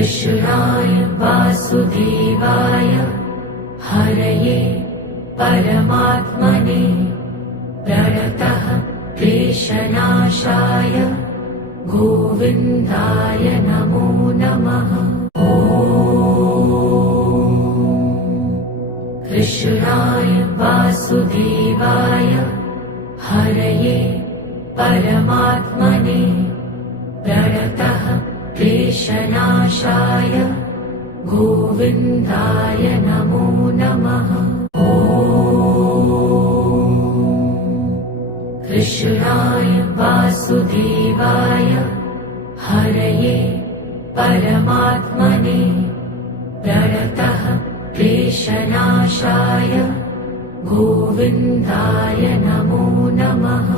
कृष्णाय वासुदेवाय हरये परमात्मने प्रणतः क्लेशनाशाय गोविन्दाय नमो नमः। कृष्णाय वासुदेवाय हरये परमात्मने प्रणतः क्लेशनाशाय गोविन्दाय नमो नमः। कृष्णाय वासुदेवाय हरये परमात्मने प्रणतः क्लेशनाशाय गोविन्दाय नमो नमः।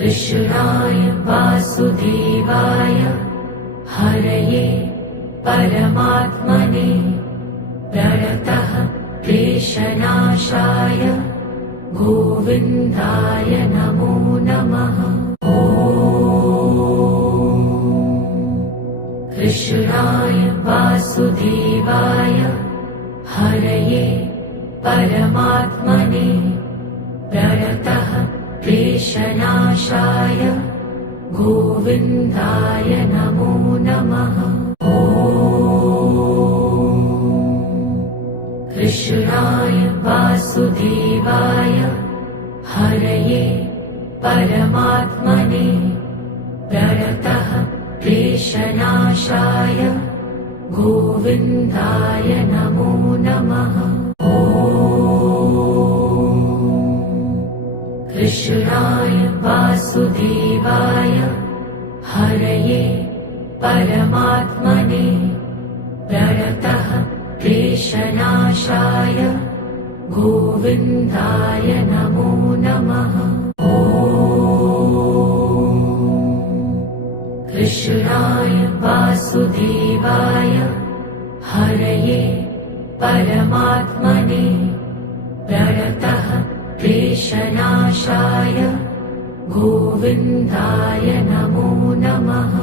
कृष्णाय वासुदेवाय हरये परमात्मने प्रणतः क्लेशनाशाय गोविन्दाय नमो नमः। कृष्णाय वासुदेवाय हरये परमात्मने प्रणतः क्लेशनाशाय गोविन्दाय नमो नमः। कृष्णाय वासुदेवाय हरये परमात्मने प्रणतः क्लेशनाशाय गोविन्दाय नमो नमः। कृष्णाय वासुदेवाय हरये परमात्मने प्रणतः क्लेशनाशाय गोविन्दाय नमो नमः। कृष्णाय वासुदेवाय हरये परमात्मने प्रणतः क्लेशनाशाय गोविन्दाय नमो नमः।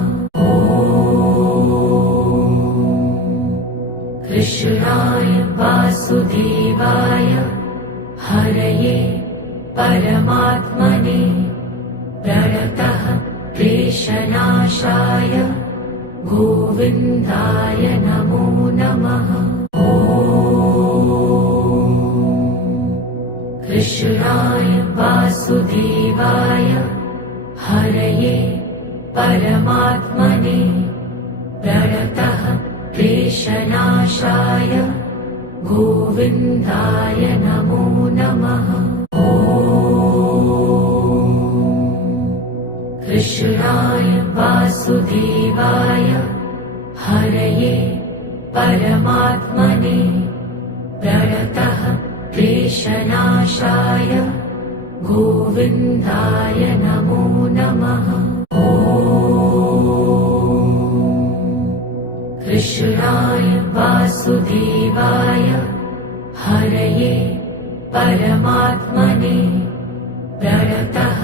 कृष्णाय वासुदेवाय हरये परमात्मने प्रणतः क्लेशनाशाय गोविन्दाय नमो नमः। कृष्णाय वासुदेवाय हरये परमात्मने प्रणतः क्लेशनाशाय गोविन्दाय नमो नमः। कृष्णाय वासुदेवाय हरये परमात्मने प्रणतः क्लेशनाशाय गोविन्दाय नमो नमः। कृष्णाय वासुदेवाय हरये परमात्मने प्रणतः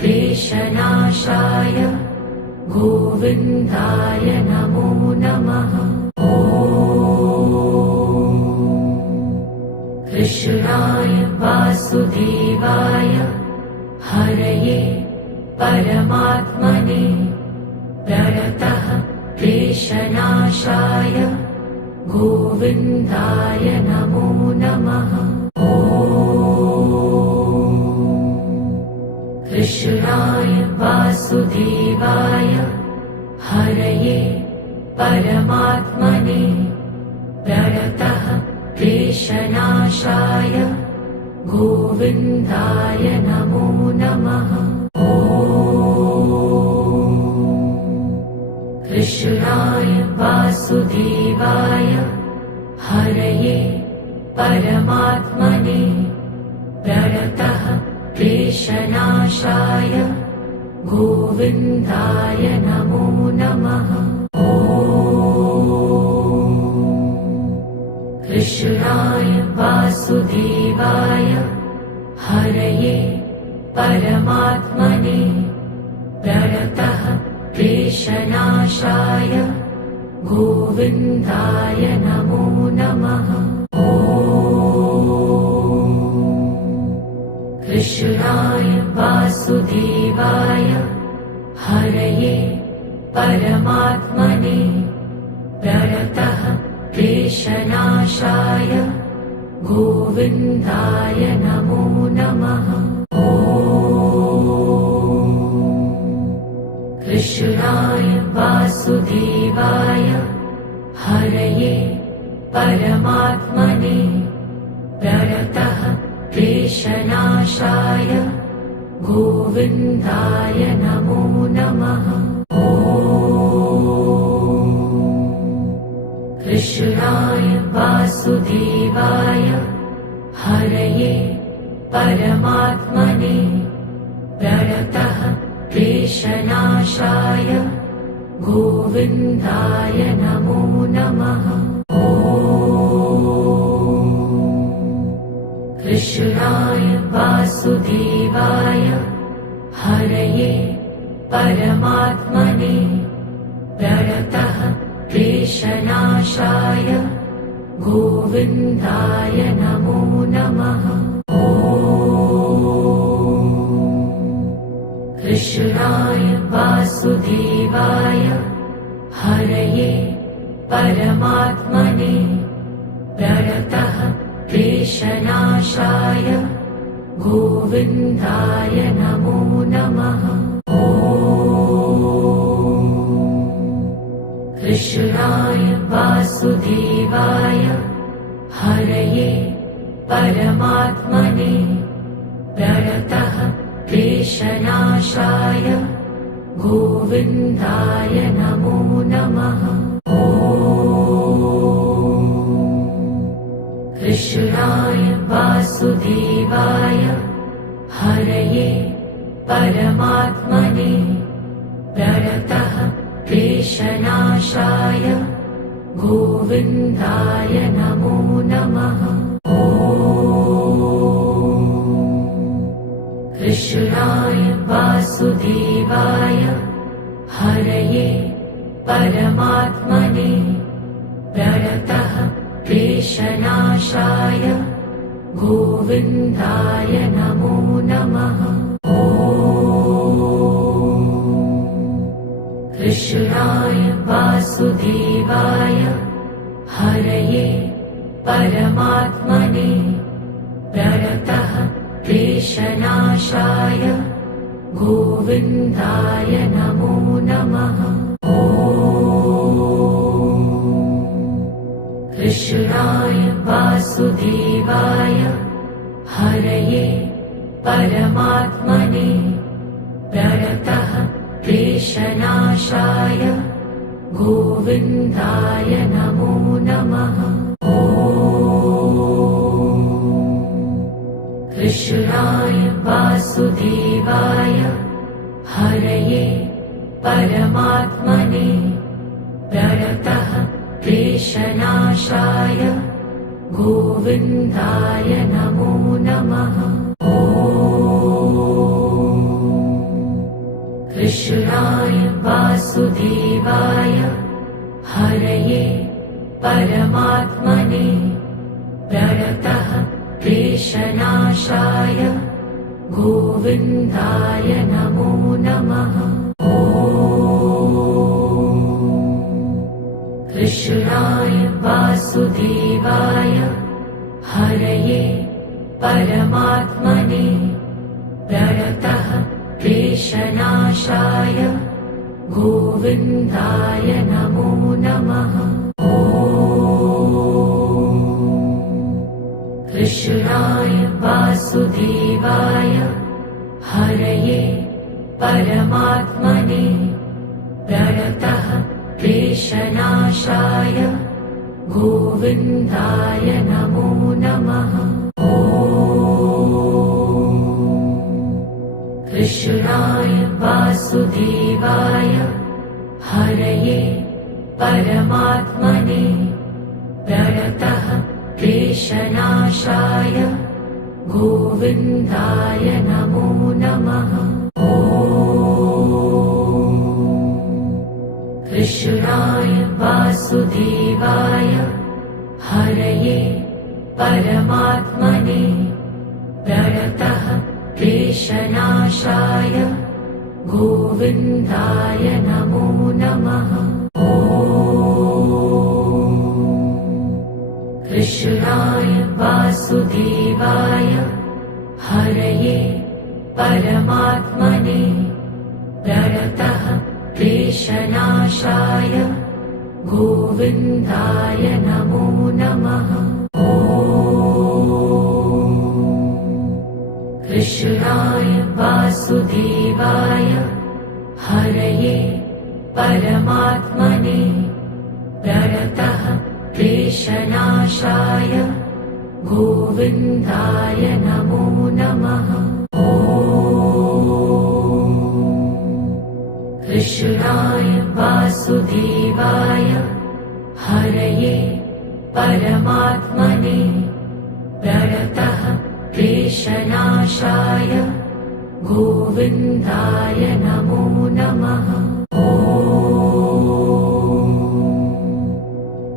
क्लेशनाशाय गोविन्दाय नमो नमः। कृष्णाय वासुदेवाय हरये परमात्मने प्रणतः क्लेशनाशाय गोविन्दाय नमो नमः। कृष्णाय वासुदेवाय हरये परमात्मने प्रणतः क्लेशनाशाय गोविन्दाय नमो नमः। कृष्णाय वासुदेवाय हरये परमात्मने प्रणतः क्लेशनाशाय गोविन्दाय नमो नमः। कृष्णाय वासुदेवाय हरये परमात्मने प्रणतः क्लेशनाशाय गोविन्दाय नमो नमः। ॐ कृष्णाय वासुदेवाय हरये परमात्मने प्रणतः क्लेशनाशाय गोविन्दाय नमो नमः। ॐ कृष्णाय वासुदेवाय हरये परमात्मने प्रणतः क्लेशनाशाय गोविन्दाय नमो नमः। ॐ कृष्णाय वासुदेवाय हरये परमात्मने प्रणतः क्लेशनाशाय गोविन्दाय नमो नमः। ॐ कृष्णाय वासुदेवाय हरये परमात्मने प्रणतः क्लेशनाशाय गोविन्दाय नमो नमः। ॐ कृष्णाय वासुदेवाय हरये परमात्मने प्रणतः क्लेशनाशाय गोविन्दाय नमो नमः। ॐ कृष्णाय वासुदेवाय हरये परमात्मने प्रणतः क्लेशनाशाय गोविन्दाय नमो नमः। ॐ कृष्णाय वासुदेवाय हरये परमात्मने प्रणतः क्लेशनाशाय गोविन्दाय नमो नमः। ॐ कृष्णाय वासुदेवाय हरये परमात्मने प्रणतः क्लेशनाशाय गोविन्दाय नमो नमः। ॐ कृष्णाय वासुदेवाय हरये परमात्मने प्रणतः क्लेशनाशाय गोविन्दाय नमो नमः। ॐ कृष्णाय वासुदेवाय हरये परमात्मने प्रणतः क्लेशनाशाय गोविन्दाय नमो नमः। ॐ कृष्णाय वासुदेवाय हरये परमात्मने प्रणतः क्लेशनाशाय गोविन्दाय नमो नमः। ॐ कृष्णाय वासुदेवाय हरये परमात्मने प्रणतः क्लेशनाशाय गोविन्दाय नमो नमः। ॐ कृष्णाय वासुदेवाय हरये परमात्मने प्रणतः क्लेशनाशाय गोविन्दाय नमो नमः। ॐ कृष्णाय वासुदेवाय हरये परमात्मने प्रणतः क्लेशनाशाय गोविन्दाय नमो नमः। ॐ कृष्णाय वासुदेवाय हरये परमात्मने प्रणतः क्लेशनाशाय गोविन्दाय नमो नमः। ॐ परमात्मने प्रणतः क्लेशनाशाय गोविन्दाय नमो नमः। कृष्णाय वासुदेवाय हरये परमात्मने प्रणतः क्लेशनाशाय गोविन्दाय नमो नमः। कृष्णाय वासुदेवाय हरये परमात्मने प्रणतः क्लेशनाशाय गोविन्दाय नमो नमः। कृष्णाय वासुदेवाय हरये परमात्मने प्रणतः क्लेशनाशाय गोविन्दाय नमो नमः।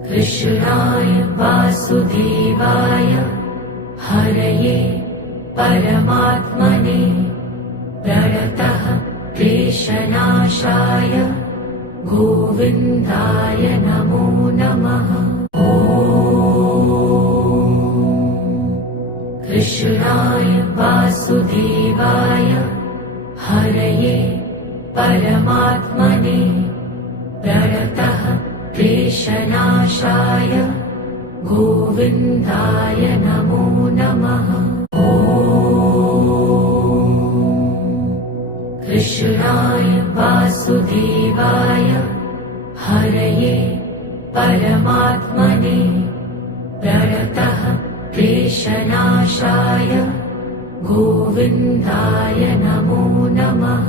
कृष्णाय वासुदेवाय हरये परमात्मने प्रणतः क्लेशनाशाय गोविन्दाय नमो नमः। कृष्णाय वासुदेवाय हरये परमात्मने प्रणतः क्लेशनाशाय गोविन्दाय नमो नमः। कृष्णाय वासुदेवाय हरये परमात्मने प्रणतः क्लेशनाशाय गोविन्दाय नमो नमः।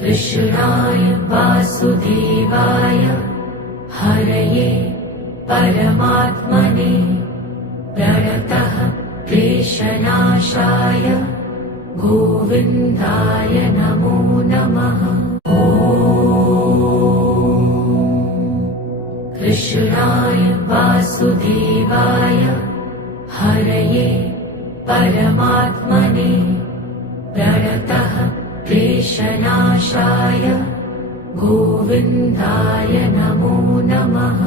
कृष्णाय वासुदेवाय हरये परमात्मने प्रणतः क्लेशनाशाय गोविन्दाय नमो नमः। कृष्णाय वासुदेवाय हरये परमात्मने प्रणतः क्लेशनाशाय गोविन्दाय नमो नमः।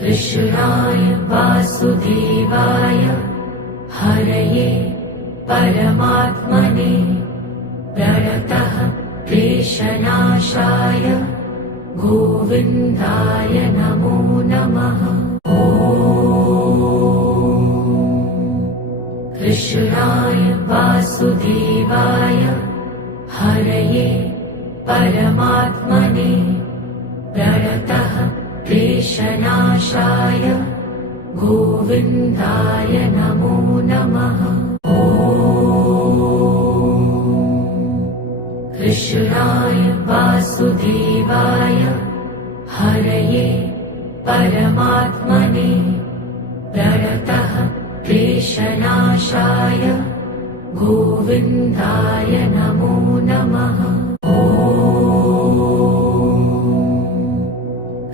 कृष्णाय वासुदेवाय हरये परमात्मने प्रणतः क्लेशनाशाय गोविन्दाय नमो नमः। कृष्णाय वासुदेवाय हरये परमात्मने प्रणतः क्लेशनाशाय गोविन्दाय नमो नमः। कृष्णाय वासुदेवाय हरये परमात्मने प्रणतः क्लेशनाशाय गोविन्दाय नमो नमः।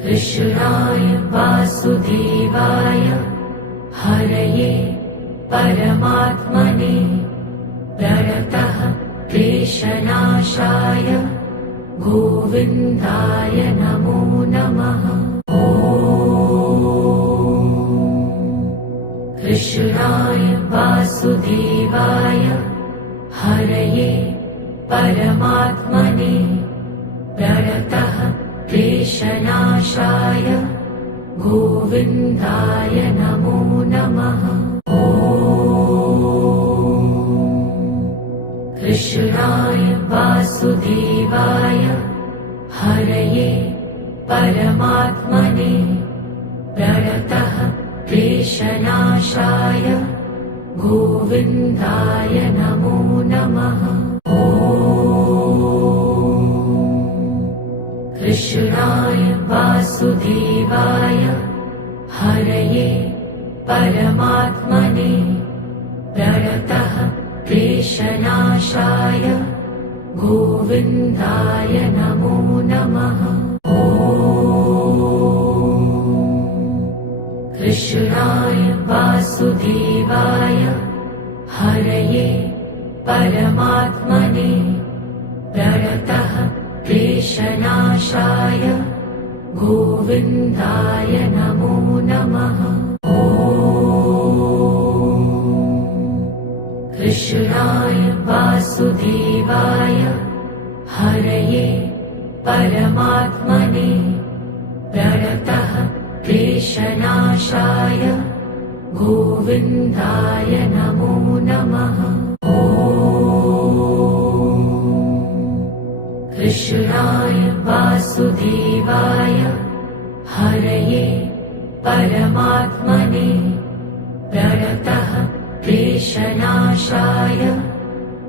कृष्णाय वासुदेवाय हरये परमात्मने प्रणतः क्लेशनाशाय गोविन्दाय नमो नमः। कृष्णाय वासुदेवाय हरये परमात्मने प्रणतः क्लेशनाशाय गोविन्दाय नमो नमः। कृष्णाय वासुदेवाय हरये परमात्मने प्रणतः क्लेशनाशाय गोविन्दाय नमो नमः। कृष्णाय वासुदेवाय हरये परमात्मने प्रणतः क्लेशनाशाय गोविन्दाय नमो नमः। कृष्णाय वासुदेवाय हरये परमात्मने प्रणतः क्लेशनाशाय गोविन्दाय नमो नमः। कृष्णाय वासुदेवाय हरये परमात्मने प्रणतः क्लेशनाशाय गोविन्दाय नमो नमः। कृष्णाय वासुदेवाय हरये परमात्मने प्रणतः क्लेशनाशाय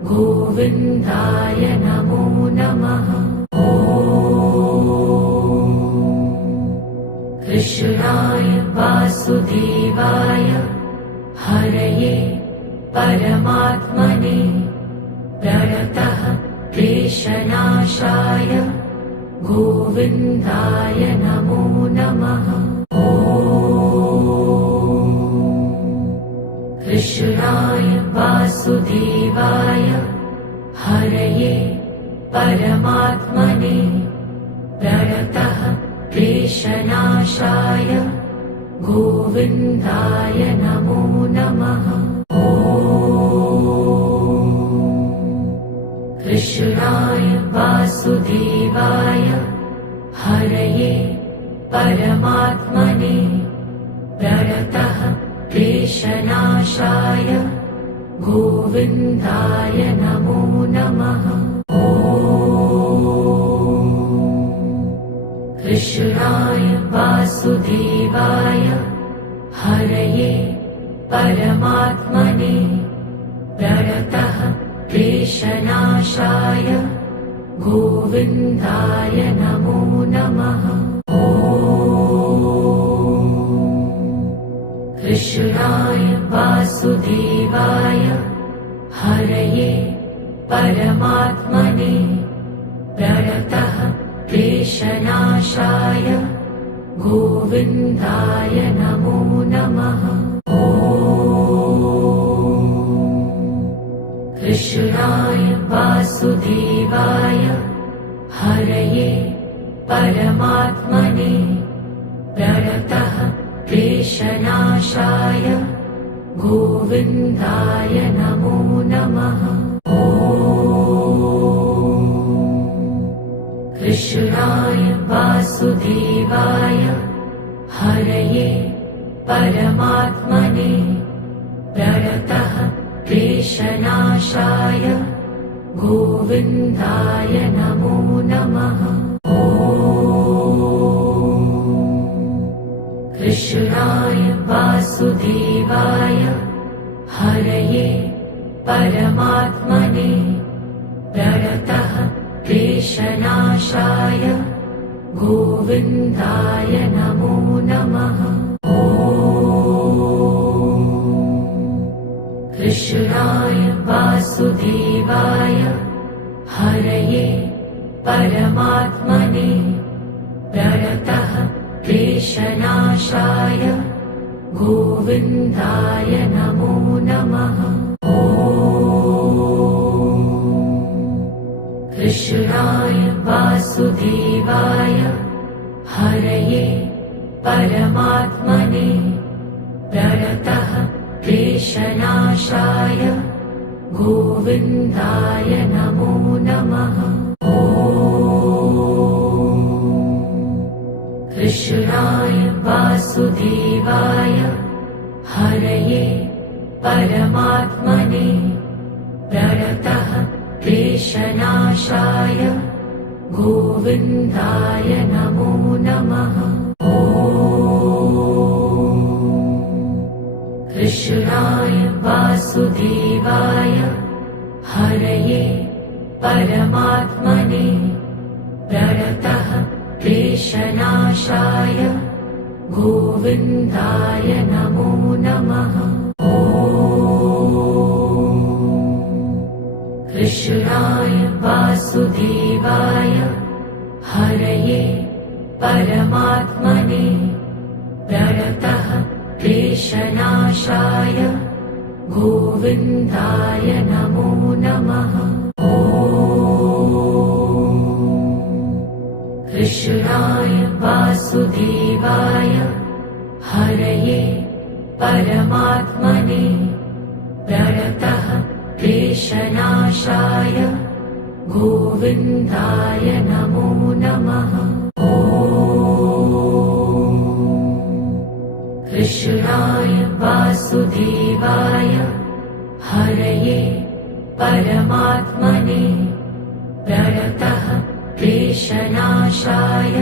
गोविन्दाय नमो नमः। कृष्णाय वासुदेवाय हरये परमात्मने प्रणतः क्लेशनाशाय गोविन्दाय नमो नमः। कृष्णाय वासुदेवाय हरये परमात्मने प्रणतः क्लेशनाशाय गोविन्दाय नमो नमः। कृष्णाय वासुदेवाय हरये परमात्मने प्रणतः क्लेशनाशाय गोविन्दाय नमो नमः। कृष्णाय वासुदेवाय हरये परमात्मने प्रणतः क्लेशनाशाय गोविन्दाय नमो नमः। कृष्णाय वासुदेवाय हरये परमात्मने प्रणतः क्लेशनाशाय गोविन्दाय नमो नमः। कृष्णाय वासुदेवाय हरये परमात्मने प्रणतः क्लेशनाशाय गोविन्दाय नमो नमः। कृष्णाय वासुदेवाय हरये परमात्मने प्रणतः क्लेशनाशाय गोविन्दाय नमो नमः। कृष्णाय वासुदेवाय हरये परमात्मने प्रणतः क्लेशनाशाय गोविन्दाय नमो नमः। कृष्णाय वासुदेवाय हरये परमात्मने प्रणतः क्लेशनाशाय गोविन्दाय नमो नमः। कृष्णाय वासुदेवाय हरये परमात्मने प्रणतः क्लेशनाशाय गोविन्दाय नमो नमः। कृष्णाय वासुदेवाय हरये परमात्मने प्रणतः क्लेशनाशाय गोविन्दाय नमो नमः। कृष्णाय वासुदेवाय हरये परमात्मने प्रणतः क्लेशनाशाय गोविन्दाय नमो नमः। कृष्णाय वासुदेवाय हरये परमात्मने प्रणतः क्लेशनाशाय गोविन्दाय नमो नमः। कृष्णाय वासुदेवाय हरये परमात्मने प्रणतः क्लेशनाशाय गोविन्दाय नमो नमः। कृष्णाय वासुदेवाय हरये परमात्मने प्रणतः क्लेशनाशाय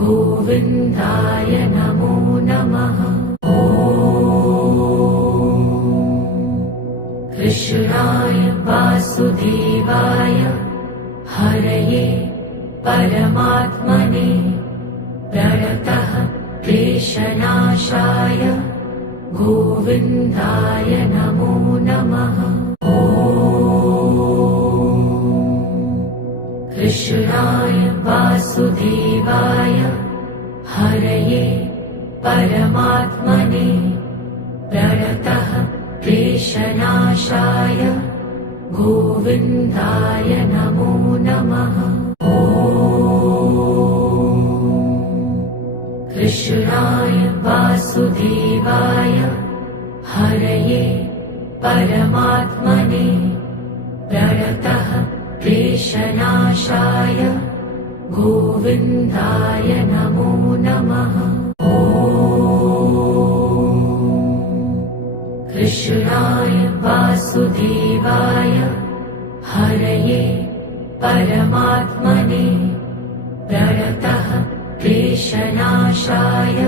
गोविन्दाय नमो नमः। कृष्णाय वासुदेवाय हरये परमात्मने प्रणतः क्लेशनाशाय गोविन्दाय नमो नमः। कृष्णाय वासुदेवाय हरये परमात्मने प्रणतः क्लेशनाशाय गोविन्दाय नमो नमः। कृष्णाय वासुदेवाय हरये परमात्मने प्रणतः क्लेशनाशाय गोविन्दाय नमो नमः। कृष्णाय वासुदेवाय हरये परमात्मने प्रणतः क्लेशनाशाय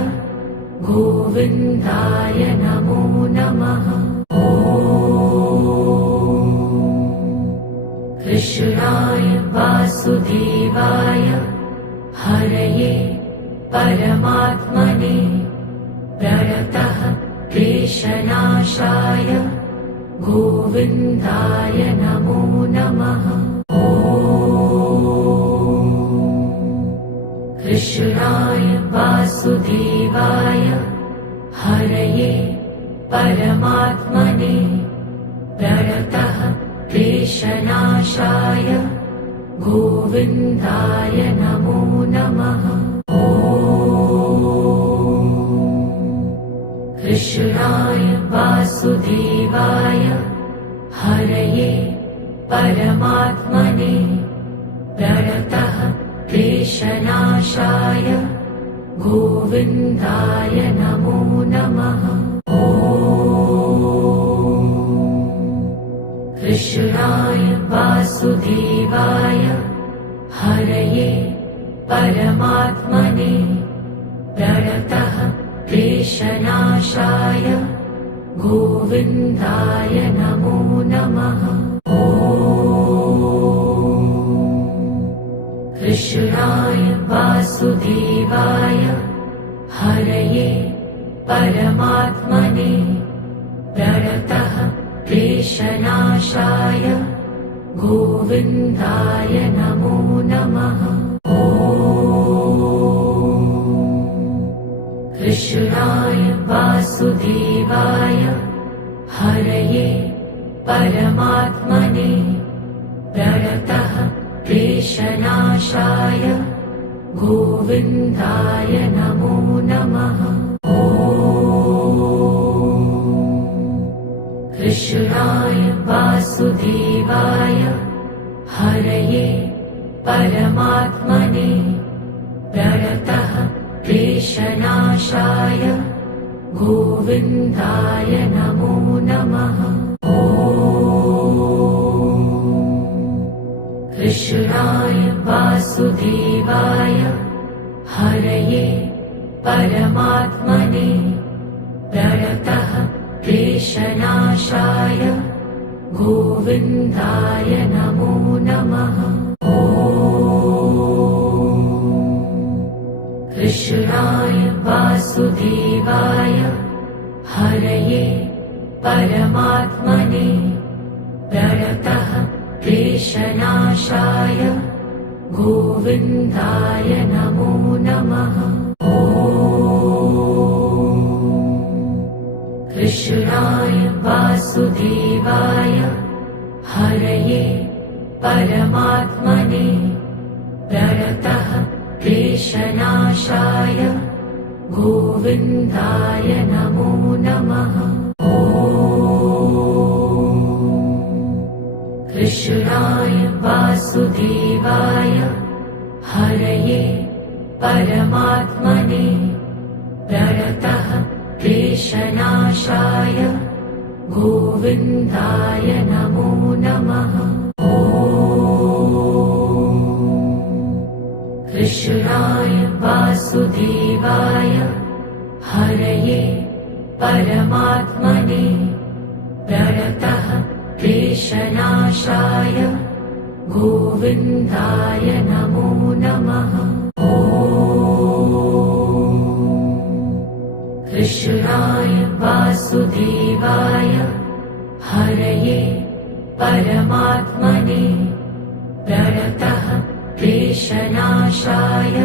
गोविन्दाय नमो नमः। कृष्णाय वासुदेवाय हरये परमात्मने प्रणतः क्लेशनाशाय गोविन्दाय नमो नमः। कृष्णाय वासुदेवाय हरये परमात्मने प्रणतः क्लेशनाशाय गोविन्दाय नमो नमः। कृष्णाय वासुदेवाय हरये परमात्मने प्रणतः क्लेशनाशाय गोविन्दाय नमो नमः। कृष्णाय वासुदेवाय हरये परमात्मने प्रणतः क्लेशनाशाय गोविन्दाय नमो नमः। कृष्णाय वासुदेवाय हरये परमात्मने प्रणतः क्लेशनाशाय गोविन्दाय नमो नमः। कृष्णाय वासुदेवाय हरये परमात्मने प्रणतः क्लेशनाशाय गोविन्दाय नमो नमः। कृष्णाय वासुदेवाय हरये परमात्मने प्रणतः क्लेशनाशाय गोविन्दाय नमो नमः। कृष्णाय वासुदेवाय हरये परमात्मने प्रणतः क्लेशनाशाय गोविन्दाय नमो नमः। कृष्णाय वासुदेवाय हरये परमात्मने प्रणतः क्लेशनाशाय गोविन्दाय नमो नमः। कृष्णाय वासुदेवाय हरये परमात्मने प्रणतः क्लेशनाशाय गोविन्दाय नमो नमः। कृष्णाय वासुदेवाय हरये परमात्मने प्रणतः क्लेशनाशाय गोविन्दाय नमो नमः। कृष्णाय वासुदेवाय हरये परमात्मने प्रणतः क्लेशनाशाय गोविन्दाय नमो नमः। कृष्णाय वासुदेवाय हरये परमात्मने प्रणतः क्लेशनाशाय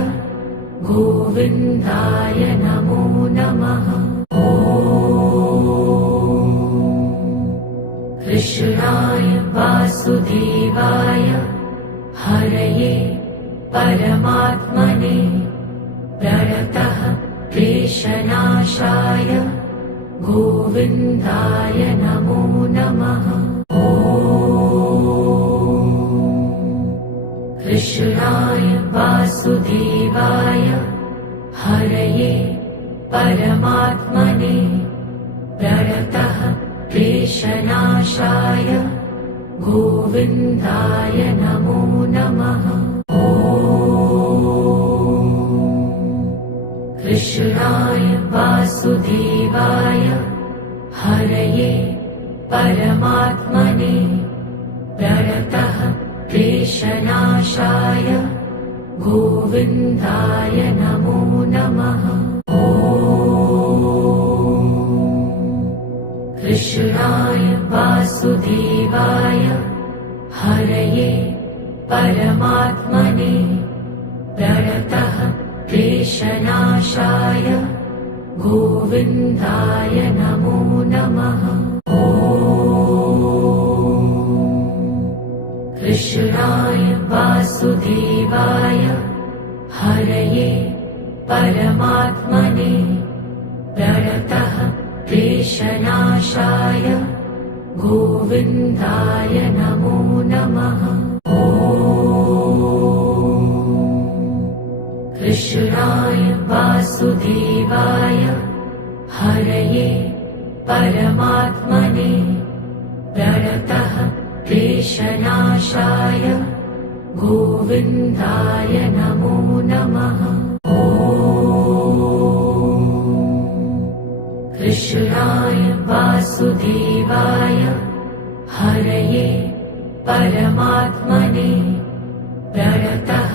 गोविन्दाय नमो नमः। कृष्णाय वासुदेवाय हरये परमात्मने प्रणतः क्लेशनाशाय गोविन्दाय नमो नमः। कृष्णाय वासुदेवाय हरये परमात्मने प्रणतः क्लेशनाशाय गोविन्दाय नमो नमः। कृष्णाय वासुदेवाय हरये परमात्मने प्रणतः क्लेशनाशाय गोविन्दाय नमो नमः। कृष्णाय वासुदेवाय हरये परमात्मने प्रणतः क्लेशनाशाय गोविन्दाय नमो नमः। कृष्णाय वासुदेवाय हरये परमात्मने प्रणतः क्लेशनाशाय गोविन्दाय नमो नमः। कृष्णाय वासुदेवाय हरये परमात्मने प्रणतः क्लेशनाशाय गोविन्दाय नमो नमः। कृष्णाय वासुदेवाय हरये परमात्मने प्रणतः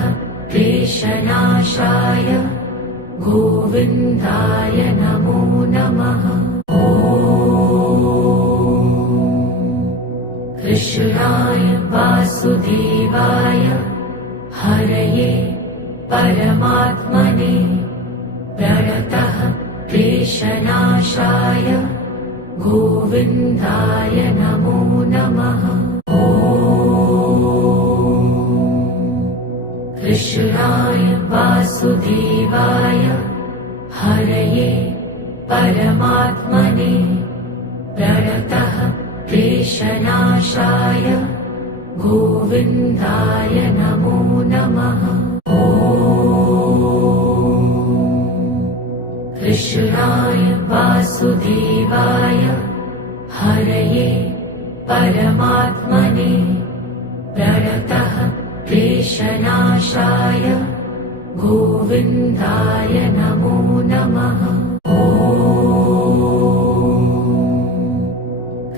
क्लेशनाशाय गोविन्दाय नमो नमः। कृष्णाय वासुदेवाय हरये परमात्मने प्रणतः क्लेशनाशाय गोविन्दाय नमो नमः। कृष्णाय वासुदेवाय हरये परमात्मने प्रणतः क्लेशनाशाय गोविन्दाय नमो नमः। कृष्णाय वासुदेवाय हरये परमात्मने प्रणतः क्लेशनाशाय गोविन्दाय नमो नमः।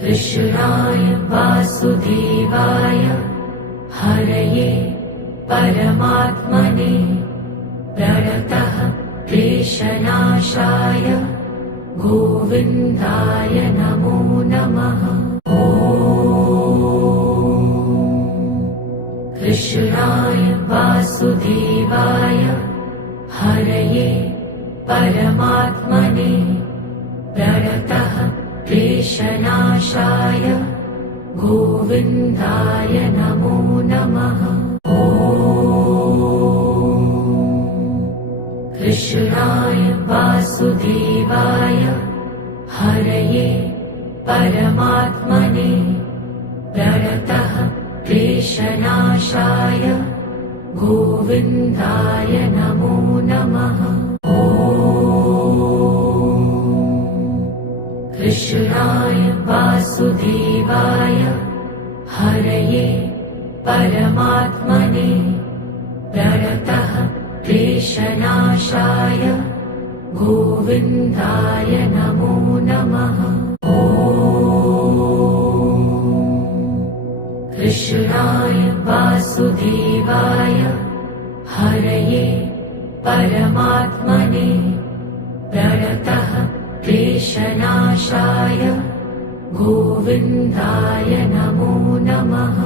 कृष्णाय वासुदेवाय हरये परमात्मने प्रणतः क्लेशनाशाय गोविन्दाय नमो नमः। कृष्णाय वासुदेवाय हरये परमात्मने प्रणतः क्लेशनाशाय गोविन्दाय नमो नमः। कृष्णाय वासुदेवाय हरये परमात्मने प्रणतः क्लेशनाशाय गोविन्दाय नमो नमः। कृष्णाय वासुदेवाय हरये परमात्मने प्रणतः क्लेशनाशाय गोविन्दाय नमो नमः। कृष्णाय वासुदेवाय हरये परमात्मने प्रणतः क्लेशनाशाय गोविन्दाय नमो नमः।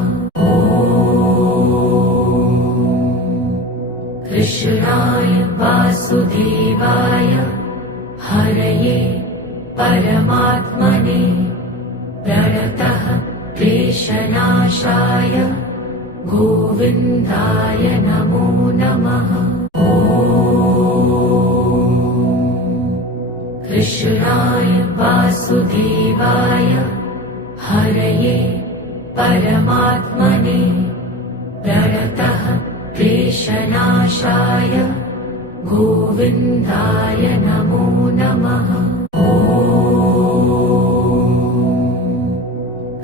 कृष्णाय वासुदेवाय हरये परमात्मने प्रणतः क्लेशनाशाय गोविन्दाय नमो नमः। कृष्णाय वासुदेवाय हरये परमात्मने प्रणतः क्लेशनाशाय गोविन्दाय नमो नमः।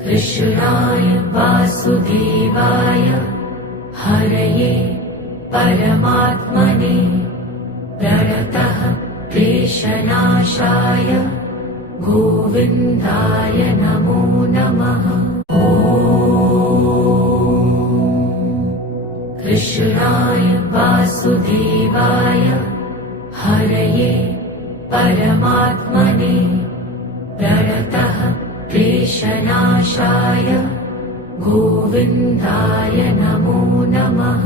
कृष्णाय वासुदेवाय हरये परमात्मने प्रणतः क्लेशनाशाय गोविन्दाय नमो नमः। कृष्णाय वासुदेवाय हरये परमात्मने प्रणतः क्लेशनाशाय गोविन्दाय नमो नमः।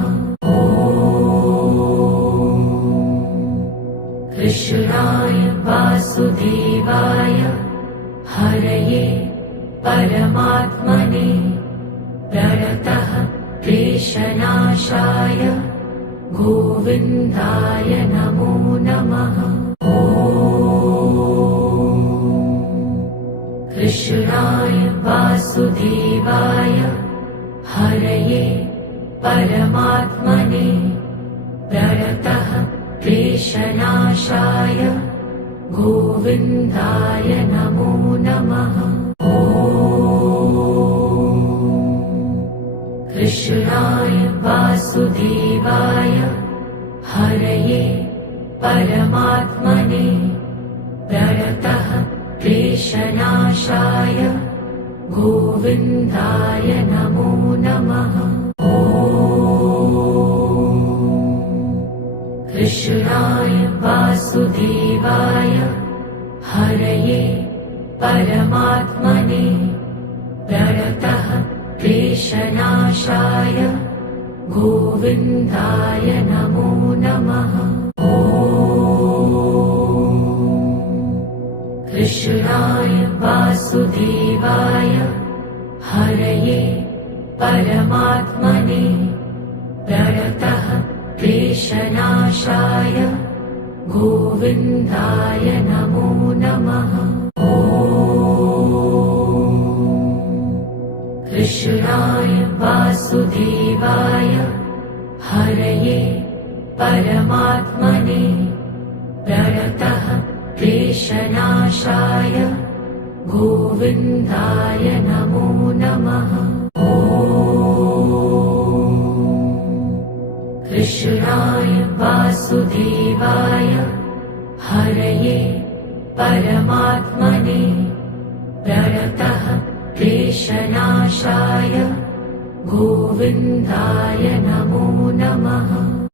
कृष्णाय वासुदेवाय हरये परमात्मने प्रणतः क्लेशनाशाय गोविन्दाय नमो नमः। कृष्णाय वासुदेवाय हरये परमात्मने प्रणतः क्लेशनाशाय गोविन्दाय नमो नमः। कृष्णाय वासुदेवाय हरये परमात्मने प्रणतः क्लेशनाशाय गोविन्दाय नमो नमः। कृष्णाय वासुदेवाय हरये परमात्मने प्रणतः क्लेशनाशाय गोविन्दाय नमो नमः। कृष्णाय वासुदेवाय हरये परमात्मने प्रणतः क्लेशनाशाय गोविन्दाय नमो नमः। कृष्णाय वासुदेवाय हरये परमात्मने प्रणतः क्लेशनाशाय गोविन्दाय नमो नमः। कृष्णाय वासुदेवाय हरये परमात्मने प्रणतः क्लेशनाशाय गोविन्दाय नमो नमः।